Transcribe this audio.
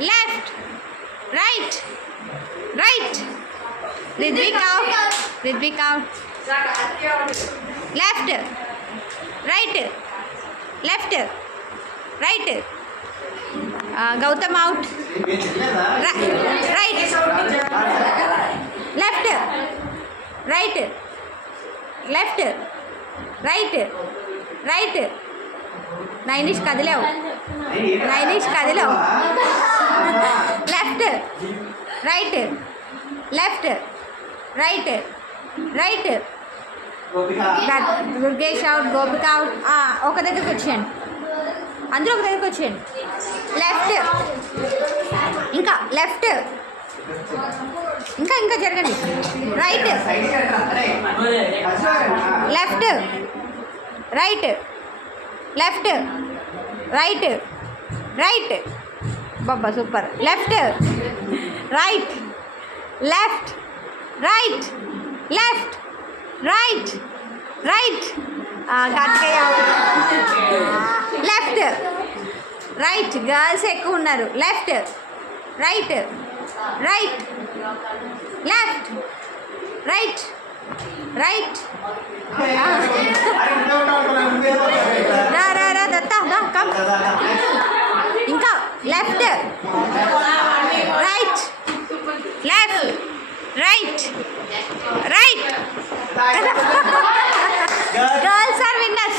left, right, right. Ridvik out, Ridvik out. Left, right, left, right. Gautam out. Right, left, right, left, right, right. Nainish kadilav. Nainish kadilav. Left, right, left, right, right. That Durgesh out, Gopika out. ఒక దగ్గరికి వచ్చేయండి, అందరూ ఒక దగ్గరికి వచ్చేయండి. లెఫ్ట్, ఇంకా లెఫ్ట్, ఇంకా ఇంకా జరగండి. Right, left, right, left, right, right. బాబా super. Left, right, left, right, left, right, right. Karthikeya left, right. Girls ఎక్కువ ఉన్నారు. Left, right, right, left, right, right. రా రా రా దత్తా దా కమ్. ఇంకా left, right, left, right, right. Girls are winners.